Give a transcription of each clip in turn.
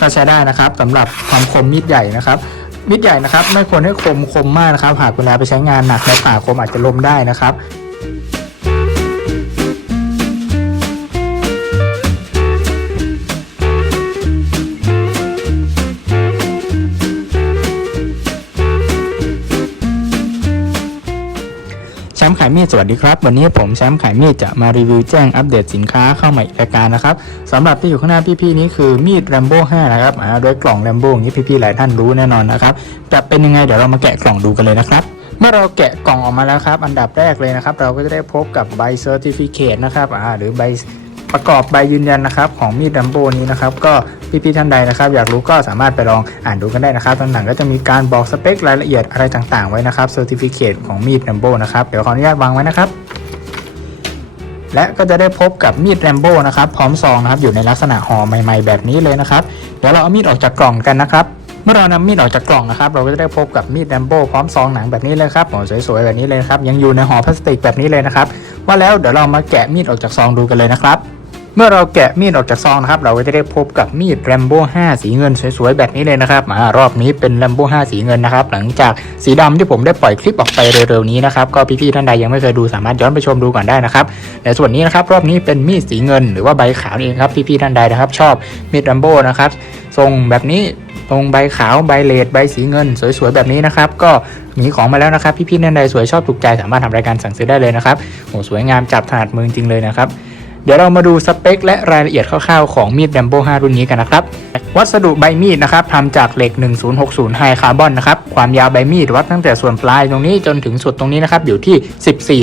ก็ใช้ได้นะครับสำหรับความคมมีดใหญ่นะครับมีดใหญ่นะครับ ไม่ควรให้คมคมมากนะครับ หากเวลาไปใช้งานหนักในป่าคมอาจจะล้มได้นะครับายมีดสวัสดีครับ วันนี้ผมแชมป์ขายมีดจะมารีวิวแจ้งอัปเดตสินค้าเข้ามาอีกรายการนะครับสำหรับที่อยู่ข้างหน้าพี่ๆนี้คือมีดแรมโบ้5นะครับอ่าโดยกล่อง Rambo อย่างนี้พี่ๆหลายท่านรู้แน่นอนนะครับจะเป็นยังไงเดี๋ยวเรามาแกะกล่องดูกันเลยนะครับเมื่อเราแกะกล่องออกมาแล้วครับ อันดับแรกเลยนะครับ เราก็จะได้พบกับใบเซอร์ติฟิเคตนะครับอ่าหรือใบ ประกอบใบยืนยันนะครับของมีด Rambo นี้นะครับก็พี่ๆท่านใดนะครับ อยากรู้ก็สามารถไปลองอ่านดูกันได้นะครับต่างก็จะมีการบอกสเปครายละเอียดอะไรต่างๆไว้นะครับเซอร์ติฟิเคตของมีด Rambo นะครับเดี๋ยวขออนุญาตวางไว้นะครับและก็จะได้พบกับมีดแรมโบ้นะครับพร้อมซองนะครับอยู่ในลักษณะห่อใหม่ๆแบบนี้เลยนะครับเดี๋ยวเราเอามีดออกจากกล่องกันนะครับเมื่อเรานำมีดออกจากกล่องนะครับ เราก็จะได้พบกับมีดแรมโบ้พร้อมซองหนังแบบนี้เลยครับห่อสวยๆแบบนี้เลยครับยังอยู่ในห่อพลาสติกแบบนี้เลยนะครับว่าแล้วเดี๋ยวเรามาแกะมีดออกจากซองดูกันเลยนะครับ เมื่อเราแกะมีดออกจากซองนะครับ เราก็จะได้พบกับมีดแรมโบ้5สีเงินสวยๆแบบนี้เลยนะครับมารอบนี้เป็นแรมโบ้5สีเงินนะครับ หลังจากสีดำที่ผมได้ปล่อยคลิปออกไปเร็วๆนี้นะครับ ก็พี่ๆท่านใดยังไม่เคยดูสามารถย้อนไปชมดูก่อนได้นะครับแต่ส่วนนี้นะครับรอบนี้เป็นมีดสีเงิน หรือว่าใบขาวนี่เองครับพี่ๆท่านใดนะครับ ชอบมีดแรมโบ้นะครับทรงแบบนี้ตรงใบขาวใบเลดใบสีเงิน สวยๆแบบนี้นะครับก็มีของมาแล้วนะครับพี่ๆท่านใดสวยชอบถูกใจสามารถทำรายการสั่งซื้อได้เลยนะครับโหสวยงามจับถนัดมือจริงเลยนะครับ เดี๋ยวเรามาดูสเปคและรายละเอียดคร่าวๆของมีดแบมโบ5รุ่นนี้กันนะครับ วัสดุใบมีดนะครับทำจากเหล็ก 1060ไฮคาร์บอนนะครับ ความยาวใบมีดวัดตั้งแต่ส่วนปลายตรงนี้จนถึงสุดตรงนี้นะครับอยู่ที่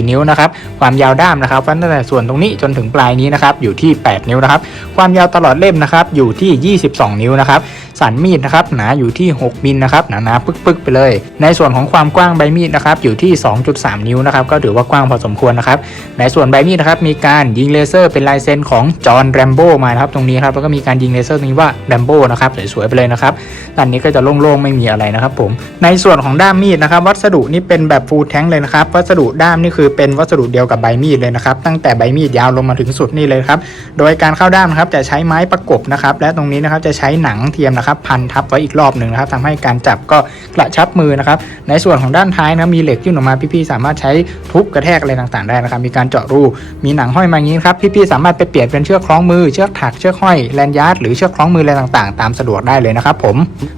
14 นิ้วนะครับ ความยาวด้ามนะครับวัดตั้งแต่ส่วนตรงนี้จนถึงปลายนี้นะครับอยู่ที่ 8 นิ้วนะครับ ความยาวตลอดเล่มนะครับอยู่ที่ 22 นิ้วนะครับ สันมีดนะครับหนาอยู่ที่ 6มิลนะครับหนาๆปึกๆ ไปเลย ในส่วนของความกว้างใบมีดนะครับอยู่ที่ 2.3 นิ้วนะครับก็ถือว่ากว้างพอสมควรนะครับในส่วนใบมีดนะครับมีการยิงเลเซอร์เป็นลายเซ็นของจอห์นแรมโบ้มานะครับตรงนี้ครับแล้วก็มีการยิงเลเซอร์ตรงนี้ว่าแรมโบ้นะครับสวยๆไปเลยนะครับด้านนี้ก็จะโล่งๆไม่มีอะไรนะครับผมในส่วนของด้ามมีดนะครับวัสดุนี่เป็นแบบฟูลแทงเลยนะครับวัสดุด้ามนี่คือเป็นวัสดุเดียวกับใบมีดเลยนะครับตั้งแต่ใบมีดยาวลงมาถึงสุดนี่เลยครับโดยการเข้าด้ามนะครับจะใช้ไม้ประกบนะครับและตรงนี้นะครับจะใช้หนังเทียมนะครับพันทับไว้อีกรอบหนึ่งนะครับทำให้การจับก็กระชับมือนะครับ ในส่วนของด้านท้ายนะมีเหล็กยื่นออกมาพี่ๆสามารถใช้ทุบกระแทกอะไรต่างๆได้นะครับ มีการเจาะรูมีหนังห้อยมาอย่างนี้ครับพี่ๆสามารถไปเปลี่ยนเป็นเชือกคล้องมือเชือกถักเชือกห้อยแลนยาร์ดหรือเชือกคล้องมืออะไรต่างๆ ตามสะดวกได้เลยนะครับ ผม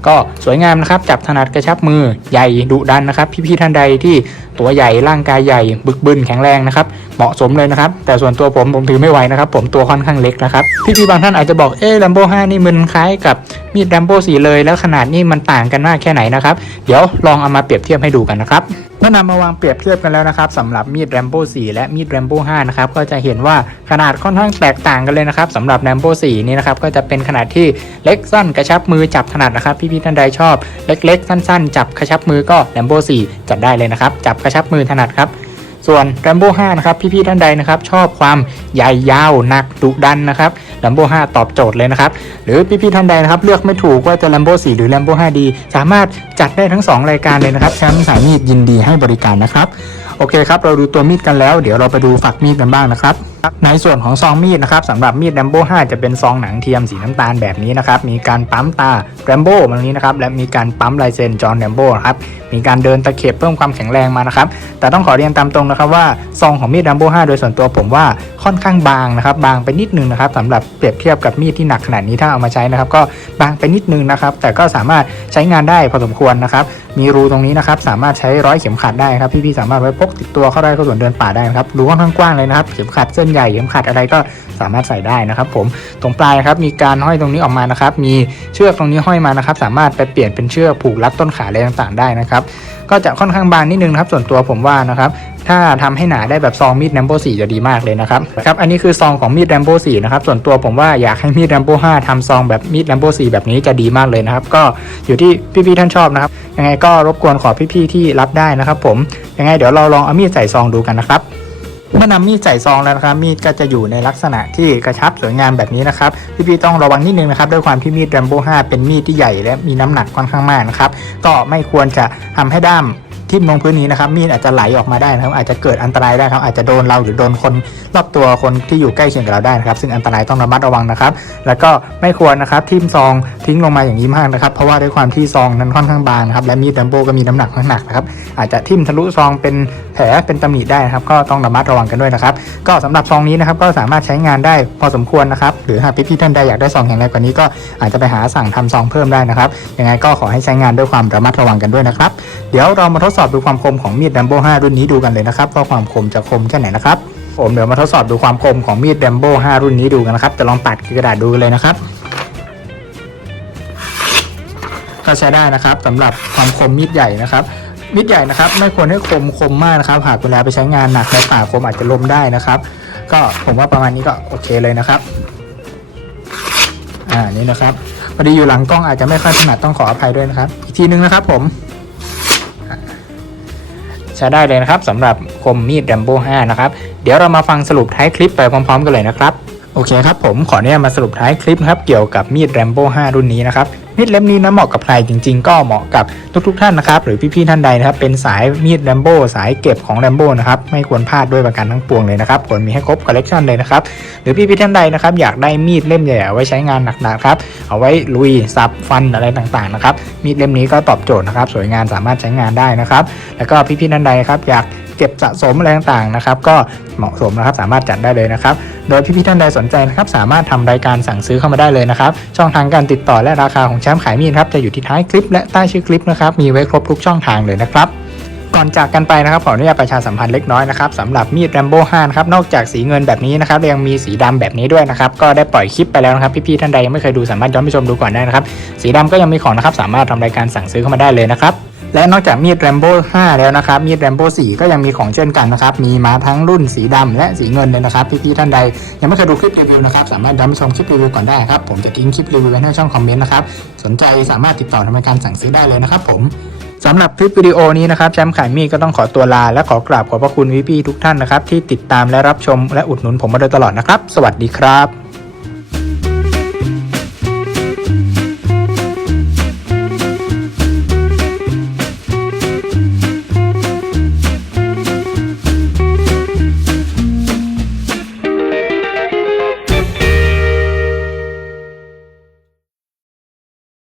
ก็สวยงามนะครับจับถนัดกระชับมือใหญ่ดุดันนะครับ พี่ๆท่านใดที่ตัวใหญ่ร่างกายใหญ่ บึกบึนแข็งแรงนะครับเหมาะสมเลยนะครับ แต่ส่วนตัวผมผมถือไม่ไหวนะครับ ผมตัวค่อนข้างเล็กนะครับพี่ๆบางท่านอาจจะบอกเอ๊ะ Lambo 5นี่มันคล้ายกับมีด Lambo 4เลยแล้วขนาดนี้มันต่างกันมากแค่ไหนนะครับเดี๋ยวลองเอามาเปรียบเทียบให้ดูกันนะครับเมื่อนำมาวางเปรียบเทียบกันแล้วนะครับสำหรับมีด Rambo 4และมีด Rambo 5นะครับก็จะเห็นว่าขนาดค่อนข้างแตกต่างกันเลยนะครับสำหรับ Rambo 4นี่นะครับก็จะเป็นขนาดที่เล็กสั้นกระชับมือจับถนัดนะครับพี่ๆท่านใดชอบ เล็กๆ สั้น ๆ จับกระชับมือก็ Rambo 4จัดได้เลยนะครับจับกระชับมือถนัดครับ ส่วนแรมโบ้5นะครับพี่ๆท่านใดนะครับชอบความใหญ่ยาวหนักดุดันนะครับแรมโบ้5ตอบโจทย์เลยนะครับหรือพี่ๆท่านใดนะครับเลือกไม่ถูกว่าจะแรมโบ้4หรือแรมโบ้5ดี สามารถจัดได้ทั้ง 2 รายการเลยนะครับแชมป์สายมีดยินดีให้บริการนะครับโอเคครับเราดูตัวมีดกันแล้ว เดี๋ยวเราไปดูฝักมีดกันบ้างนะครับ ในส่วนของซองมีดนะครับสำหรับมีด Rambo 5จะเป็นซองหนังเทียมสีน้ำตาลแบบนี้นะครับมีการปั๊มตา Rambo มาตรงนี้นะครับและมีการปั๊มลายเซ็นจอห์น Rambo นะครับมีการเดินตะเข็บเพิ่มความแข็งแรงมานะครับแต่ต้องขอเรียนตามตรงนะครับว่าซองของมีด Rambo 5โดยส่วนตัวผมว่าค่อนข้างบางนะครับบางไปนิดนึงนะครับสำหรับเปรียบเทียบกับมีดที่หนักขนาดนี้ถ้าเอามาใช้นะครับก็บางไปนิดนึงนะครับแต่ก็สามารถใช้งานได้พอสมควรนะครับมีรูตรงนี้นะครับสามารถใช้ร้อยเข็มขัดได้ครับพี่ๆสามารถไว้พกติดตัวเข้าได้เข้าสวนเดินป่าได้นะครับรูค่อนข้างกว้างเลยนะครับเข็มขัดเส้นใหญ่เข็มขัดอะไรก็สามารถใส่ได้นะครับ ผมตรงปลายครับมีการห้อยตรงนี้ออกมานะครับ มีเชือกตรงนี้ห้อยมานะครับ สามารถไปเปลี่ยนเป็นเชือกผูกรัดต้นขาอะไรต่างๆได้นะครับ ก็จะค่อนข้างบางนิดนึงครับ ส่วนตัวผมว่านะครับถ้าทำให้หนาได้แบบซองมีดแรมโบ้4จะดีมากเลยนะครับครับอันนี้คือซองของมีดแรมโบ้4นะครับส่วนตัวผมว่าอยากให้มีดแรมโบ้5ทำซองแบบมีดแรมโบ้4แบบนี้จะดีมากเลยนะครับ ก็อยู่ที่พี่ๆท่านชอบนะครับยังไงก็รบกวนขอพี่ๆที่รับได้นะครับ ผมยังไงเดี๋ยวเราลองเอามีดใส่ซองดูกันนะครับ เมื่อนำมีดใส่ซองแล้วนะครับมีดก็จะอยู่ในลักษณะที่กระชับสวยงามแบบนี้นะครับพี่ๆต้องระวังนิดนึงนะครับด้วยความที่มีด Rambo 5เป็นมีดที่ใหญ่และมีน้ำหนักค่อนข้างมากนะครับก็ไม่ควรจะทำให้ด้ามทิ่มลงพื้นนี้นะครับมีดอาจจะไหลออกมาได้นะครับ อาจจะเกิดอันตรายได้ครับ อาจจะโดนเราหรือโดนคนรอบตัวคนที่อยู่ใกล้เคียงกับเราได้นะครับ ซึ่งอันตรายต้องระมัดระวังนะครับ แล้วก็ไม่ควรนะครับทิ่มซองทิ้งลงมาอย่างนี้มากนะครับ เพราะว่าด้วยความที่ซองนั้นค่อนข้างบางนะครับและมีดแรมโบก็มีน้ำหนักค่อนหนักนะครับอาจจะทิ่มทะลุซองเป็น แผลเป็นตำหนิได้นะครับ ก็ต้องระมัดระวังกันด้วยนะครับ ก็สำหรับซองนี้นะครับก็สามารถใช้งานได้พอสมควรนะครับ หรือหากพี่ๆท่านใดอยากได้ซองแข็งแรงกว่านี้ก็อาจจะไปหาสั่งทำซองเพิ่มได้นะครับ ยังไงก็ขอให้ใช้งานด้วยความระมัดระวังกันด้วยนะครับ เดี๋ยวเรามาทดสอบดูความคมของมีดแรมโบ้5รุ่นนี้ดูกันเลยนะครับว่าความคมจะคมแค่ไหนนะครับผมเดี๋ยวมาทดสอบดูความคมของมีดแรมโบ้5รุ่นนี้ดูกันนะครับ จะลองตัดกระดาษดูกันเลยนะครับก็ใช้ได้นะครับสำหรับความคมมีดใหญ่นะครับ มีดใหญ่นะครับ ไม่ควรให้คมคมมากนะครับ หากเวลาไปใช้งานหนักในป่าคมอาจจะล้มได้นะครับ ก็ผมว่าประมาณนี้ก็โอเคเลยนะครับ อ่านี่นะครับพอดีอยู่หลังกล้องอาจจะไม่ค่อยถนัดต้องขออภัยด้วยนะครับ อีกทีนึงนะครับผมใช้ได้เลยนะครับสำหรับคมมีดแรมโบ้5นะครับ เดี๋ยวเรามาฟังสรุปท้ายคลิปไปพร้อม ๆ กันเลยนะครับ โอเคครับผมขออนุญาตมาสรุปท้ายคลิปนะครับ เกี่ยวกับมีดแรมโบ้5รุ่นนี้นะครับ มีดเล่มนี้นะเหมาะกับใครจริง ๆ ก็เหมาะกับทุกๆท่านนะครับ หรือพี่ๆท่านใดนะครับ เป็นสายมีดแรมโบ้สายเก็บของแรมโบ้นะครับ ไม่ควรพลาดด้วยประการทั้งปวงเลยนะครับควรมีให้ครบคอลเลกชันเลยนะครับ หรือพี่ๆท่านใดนะครับ อยากได้มีดเล่มใหญ่ๆไว้ใช้งานหนักๆครับ เอาไว้ลุยสับฟันอะไรต่างๆนะครับ มีดเล่มนี้ก็ตอบโจทย์นะครับ สวยงามสามารถใช้งานได้นะครับ แล้วก็พี่ๆท่านใดครับอยาก เก็บสะสมอะไรต่างๆนะครับ ก็เหมาะสมนะครับสามารถจัดได้เลยนะครับ โดยพี่ๆท่านใดสนใจนะครับสามารถทำรายการสั่งซื้อเข้ามาได้เลยนะครับ ช่องทางการติดต่อและราคาของแชมป์ขายมีดครับจะอยู่ที่ท้ายคลิปและใต้ชื่อคลิปนะครับมีไว้ครบทุกช่องทางเลยนะครับก่อนจากกันไปนะครับขออนุญาตประชาสัมพันธ์เล็กน้อยนะครับสำหรับมีดแรมโบ้5นะครับนอกจากสีเงินแบบนี้นะครับยังมีสีดำแบบนี้ด้วยนะครับก็ได้ปล่อยคลิปไปแล้วนะครับพี่ๆท่านใดยังไม่เคยดูสามารถย้อนไปชมดูก่อนได้นะครับสีดำก็ยังมีของนะครับสามารถทำรายการสั่งซื้อเข้ามาได้เลยนะครับ และนอกจากมีดแรมโบ้5แล้วนะครับ มีดแรมโบ้4ก็ยังมีของเช่นกันนะครับ มีมาทั้งรุ่นสีดำและสีเงินเลยนะครับ พี่ๆท่านใด ยังไม่เคยดูคลิปรีวิวนะครับ สามารถย้อนไปชมคลิปรีวิวก่อนได้ครับ ผมจะทิ้งคลิปรีวิวไว้ในช่องคอมเมนต์นะครับ สนใจสามารถติดต่อทำการสั่งซื้อได้เลยนะครับผมสำหรับคลิปวิดีโอนี้นะครับแชมป์ขายมีดก็ต้องขอตัวลา และขอกราบขอบพระคุณพี่ๆทุกท่านนะครับที่ติดตามและรับชมและอุดหนุนผมมาโดยตลอดนะครับ สวัสดีครับ